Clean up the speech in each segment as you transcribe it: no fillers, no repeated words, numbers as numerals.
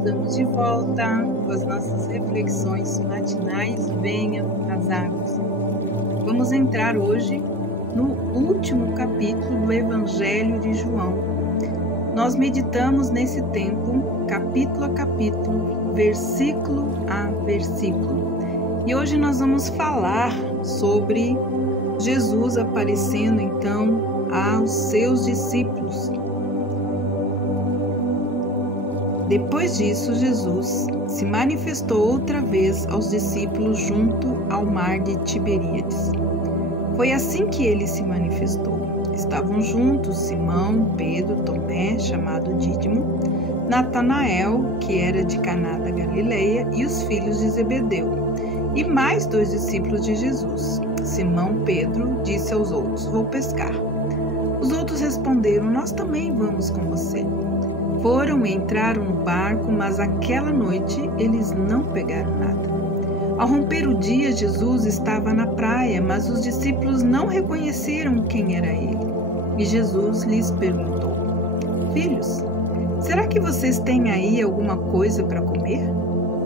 estamos de volta com as nossas reflexões matinais. Venham as águas. Vamos entrar hoje no último capítulo do Evangelho de João. Nós meditamos nesse tempo, capítulo a capítulo, versículo a versículo. E hoje nós vamos falar sobre Jesus aparecendo então aos seus discípulos. Depois disso, Jesus se manifestou outra vez aos discípulos junto ao mar de Tiberíades. Foi assim que ele se manifestou. Estavam juntos Simão, Pedro, Tomé, chamado Dídimo, Natanael, que era de Caná da Galileia, e os filhos de Zebedeu, e mais 2 discípulos de Jesus. Simão Pedro disse aos outros: "Vou pescar." Os outros responderam: "Nós também vamos com você." Foram e entraram no barco, mas aquela noite eles não pegaram nada. Ao romper o dia, Jesus estava na praia, mas os discípulos não reconheceram quem era ele. E Jesus lhes perguntou: "Filhos, será que vocês têm aí alguma coisa para comer?"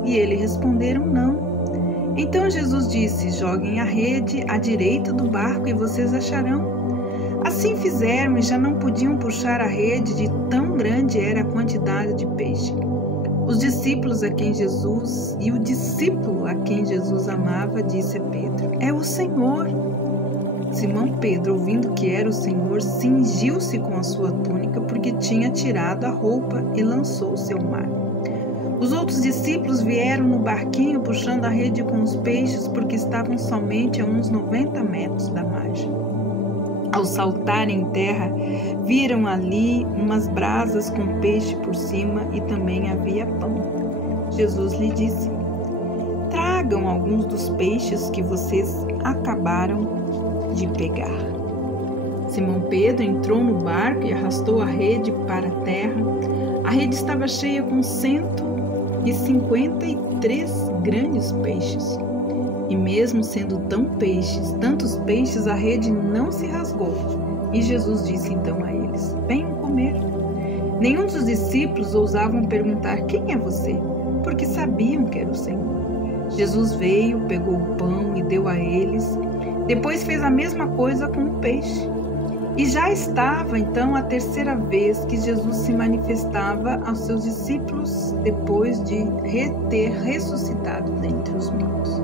E eles responderam: "Não." Então Jesus disse: "Joguem a rede à direita do barco e vocês acharão." Assim fizeram e já não podiam puxar a rede, de tão grande era a quantidade de peixe. Os discípulos a quem Jesus e o discípulo a quem Jesus amava disse a Pedro: "É o Senhor." Simão Pedro, ouvindo que era o Senhor, cingiu-se com a sua túnica, porque tinha tirado a roupa, e lançou-se ao mar. Os outros discípulos vieram no barquinho puxando a rede com os peixes, porque estavam somente a uns 90 metros da margem. Ao saltarem em terra, viram ali umas brasas com peixe por cima e também havia pão. Jesus lhe disse: "Tragam alguns dos peixes que vocês acabaram de pegar." Simão Pedro entrou no barco e arrastou a rede para a terra. A rede estava cheia com 153 grandes peixes. E mesmo sendo tantos peixes, a rede não se rasgou. E Jesus disse então a eles: "Venham comer." Nenhum dos discípulos ousavam perguntar: "Quem é você?", porque sabiam que era o Senhor. Jesus veio, pegou o pão e deu a eles. Depois fez a mesma coisa com o peixe. E já estava então a 3ª vez que Jesus se manifestava aos seus discípulos depois de ter ressuscitado dentre os mortos.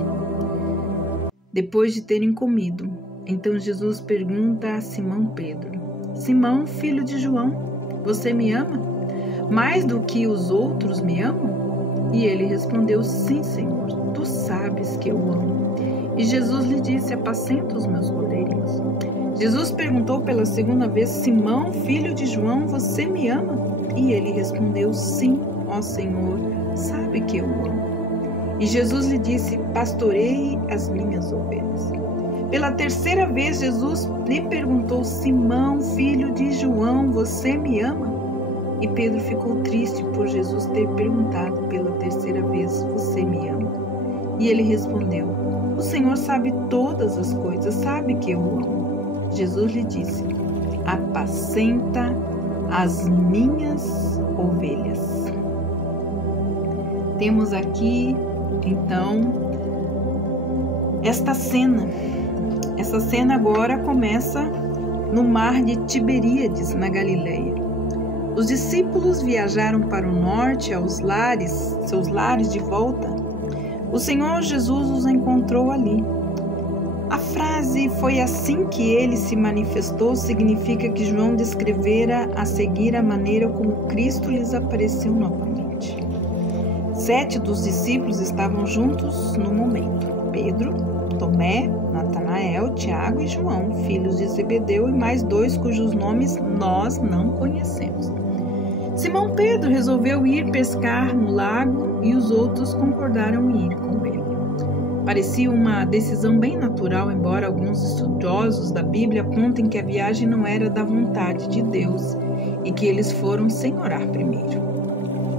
Depois de terem comido, então Jesus pergunta a Simão Pedro: "Simão, filho de João, você me ama? Mais do que os outros me amam?" E ele respondeu: "Sim, Senhor, tu sabes que eu amo." E Jesus lhe disse: "Apacenta os meus cordeirinhos." Jesus perguntou pela 2ª vez: "Simão, filho de João, você me ama?" E ele respondeu: "Sim, ó Senhor, sabe que eu amo." E Jesus lhe disse: "Pastoreie as minhas ovelhas." Pela 3ª vez, Jesus lhe perguntou: "Simão, filho de João, você me ama?" E Pedro ficou triste por Jesus ter perguntado pela 3ª vez: "Você me ama?" E ele respondeu: "O Senhor sabe todas as coisas, sabe que eu amo." Jesus lhe disse: "Apacenta as minhas ovelhas." Temos aqui então esta cena. Essa cena agora começa no mar de Tiberíades, na Galileia. Os discípulos viajaram para o norte, seus lares de volta. O Senhor Jesus os encontrou ali. A frase "foi assim que ele se manifestou" significa que João descrevera a seguir a maneira como Cristo lhes apareceu novamente. 7 dos discípulos estavam juntos no momento: Pedro, Tomé, Natanael, Tiago e João, filhos de Zebedeu, e mais 2 cujos nomes nós não conhecemos. Simão Pedro resolveu ir pescar no lago e os outros concordaram em ir com ele. Parecia uma decisão bem natural, embora alguns estudiosos da Bíblia apontem que a viagem não era da vontade de Deus e que eles foram sem orar primeiro.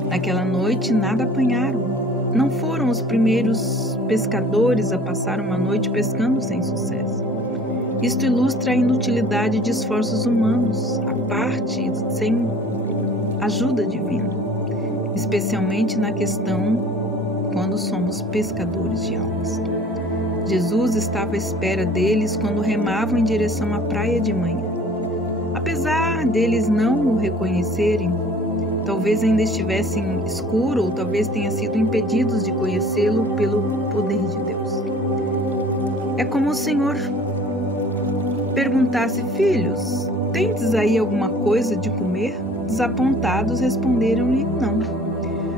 Naquela noite nada apanharam. Não foram os primeiros pescadores a passar uma noite pescando sem sucesso. Isto ilustra a inutilidade de esforços humanos, a parte sem ajuda divina. especialmente na questão quando somos pescadores de almas. Jesus estava à espera deles quando remavam em direção à praia de manhã. Apesar deles não o reconhecerem, talvez ainda estivessem escuro ou talvez tenham sido impedidos de conhecê-lo pelo poder de Deus. É como o Senhor perguntasse: filhos, tendes aí alguma coisa de comer? Desapontados responderam-lhe: não.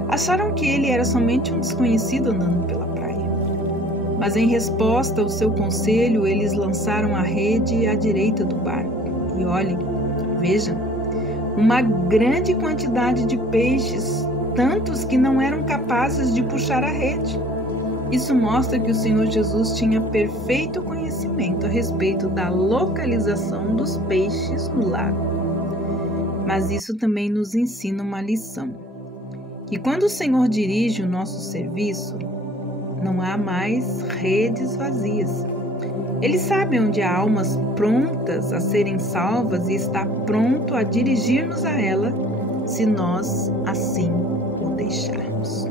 Acharam que ele era somente um desconhecido andando pela praia. Mas em resposta ao seu conselho, eles lançaram a rede à direita do barco. E olhem, vejam, uma grande quantidade de peixes, tantos que não eram capazes de puxar a rede. Isso mostra que o Senhor Jesus tinha perfeito conhecimento a respeito da localização dos peixes no lago. Mas isso também nos ensina uma lição, que quando o Senhor dirige o nosso serviço, não há mais redes vazias. Ele sabe onde há almas prontas a serem salvas e está pronto a dirigir-nos a ela, se nós assim o deixarmos.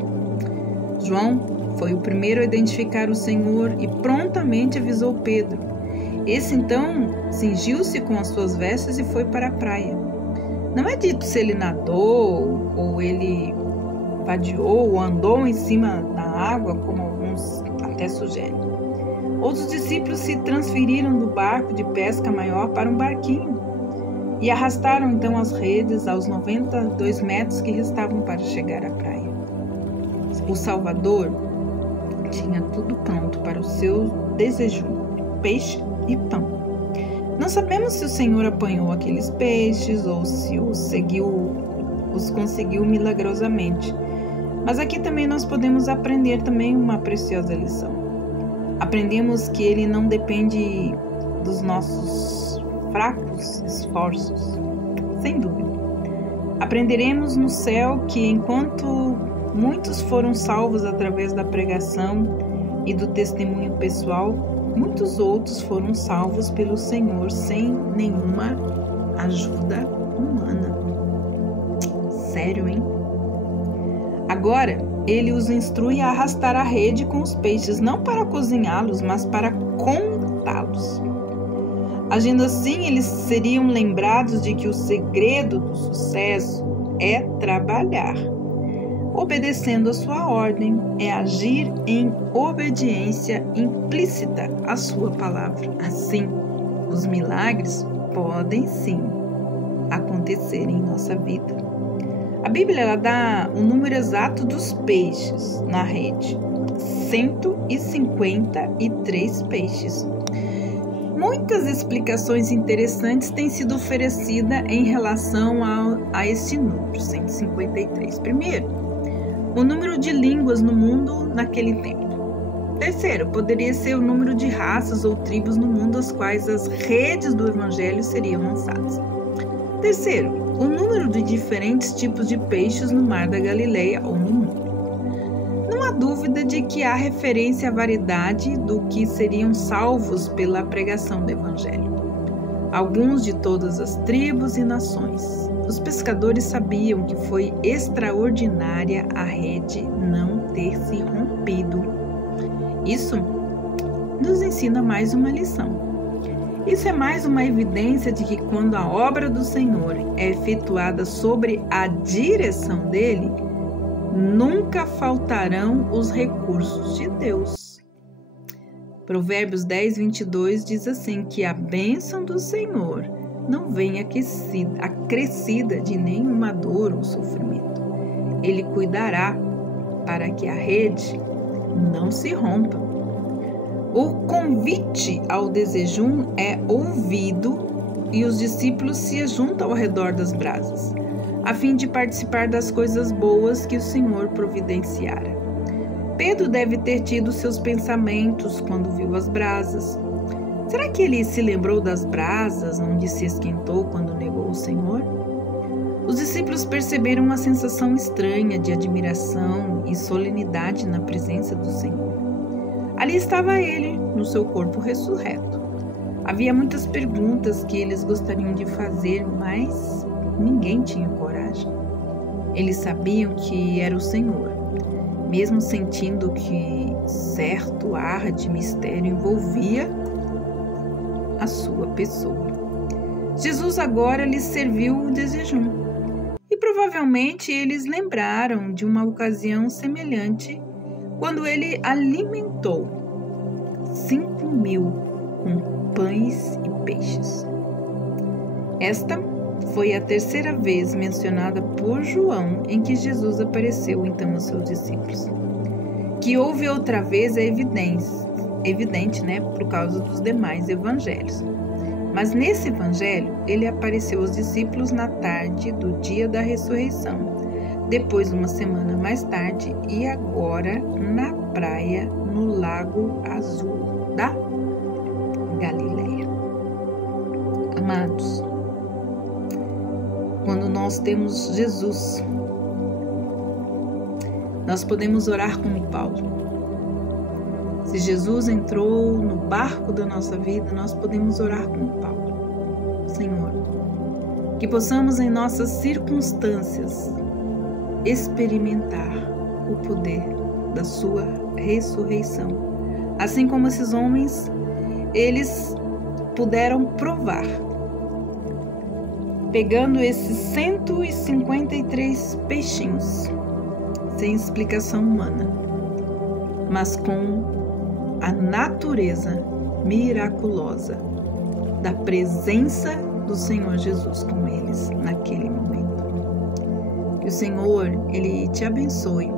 João foi o primeiro a identificar o Senhor e prontamente avisou Pedro. Esse então cingiu-se com as suas vestes e foi para a praia. Não é dito se ele nadou, ou ele vadiou, ou andou em cima da água, como alguns até sugerem. Outros discípulos se transferiram do barco de pesca maior para um barquinho e arrastaram então as redes aos 92 metros que restavam para chegar à praia. O Salvador tinha tudo pronto para o seu desejum, peixe e pão. Não sabemos se o Senhor apanhou aqueles peixes ou se os conseguiu milagrosamente. Mas aqui também nós podemos aprender também uma preciosa lição. Aprendemos que Ele não depende dos nossos fracos esforços, sem dúvida. Aprenderemos no céu que enquanto muitos foram salvos através da pregação e do testemunho pessoal, muitos outros foram salvos pelo Senhor sem nenhuma ajuda humana. Sério, hein? Agora, ele os instrui a arrastar a rede com os peixes, não para cozinhá-los, mas para contá-los. Agindo assim, eles seriam lembrados de que o segredo do sucesso é trabalhar. Obedecendo a sua ordem é agir em obediência implícita à sua palavra. Assim, os milagres podem sim acontecer em nossa vida. A Bíblia ela dá o número exato dos peixes na rede: 153 peixes. Muitas explicações interessantes têm sido oferecidas em relação a esse número, 153. Primeiro, o número de línguas no mundo naquele tempo. Terceiro, poderia ser o número de raças ou tribos no mundo às quais as redes do Evangelho seriam lançadas. Terceiro, o número de diferentes tipos de peixes no mar da Galileia ou no mundo. Não há dúvida de que há referência à variedade do que seriam salvos pela pregação do Evangelho. Alguns de todas as tribos e nações. Os pescadores sabiam que foi extraordinária a rede não ter se rompido. Isso nos ensina mais uma lição. Isso é mais uma evidência de que quando a obra do Senhor é efetuada sobre a direção dele, nunca faltarão os recursos de Deus. Provérbios 10, 22 diz assim, que a bênção do Senhor não vem acrescida de nenhuma dor ou sofrimento. Ele cuidará para que a rede não se rompa. O convite ao desejum é ouvido e os discípulos se juntam ao redor das brasas, a fim de participar das coisas boas que o Senhor providenciara. Pedro deve ter tido seus pensamentos quando viu as brasas. Será que ele se lembrou das brasas onde se esquentou quando negou o Senhor? Os discípulos perceberam uma sensação estranha de admiração e solenidade na presença do Senhor. Ali estava ele, no seu corpo ressurreto. Havia muitas perguntas que eles gostariam de fazer, mas ninguém tinha coragem. Eles sabiam que era o Senhor, mesmo sentindo que certo ar de mistério envolvia a sua pessoa. Jesus agora lhes serviu de jejum. E provavelmente eles lembraram de uma ocasião semelhante quando ele alimentou 5.000 com pães e peixes. Esta foi a terceira vez mencionada por João em que Jesus apareceu então aos seus discípulos. Que houve outra vez é evidente, por causa dos demais evangelhos. Mas nesse evangelho, ele apareceu aos discípulos na tarde do dia da ressurreição, depois uma semana mais tarde e agora na praia no Lago Azul da Galileia. Amados, quando nós temos Jesus, nós podemos orar como Paulo. Se Jesus entrou no barco da nossa vida, nós podemos orar como Paulo. Senhor, que possamos em nossas circunstâncias experimentar o poder da sua ressurreição. Assim como esses homens, eles puderam provar, pegando esses 153 peixinhos, sem explicação humana, mas com a natureza miraculosa da presença do Senhor Jesus com eles naquele momento. Que o Senhor, Ele te abençoe,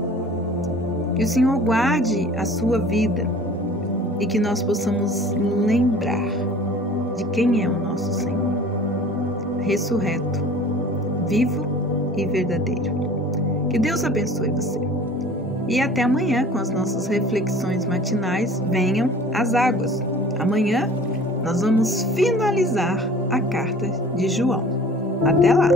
que o Senhor guarde a sua vida e que nós possamos lembrar de quem é o nosso Senhor, ressurreto, vivo e verdadeiro. Que Deus abençoe você. E até amanhã com as nossas reflexões matinais. Venham as águas. Amanhã nós vamos finalizar a carta de João. Até lá!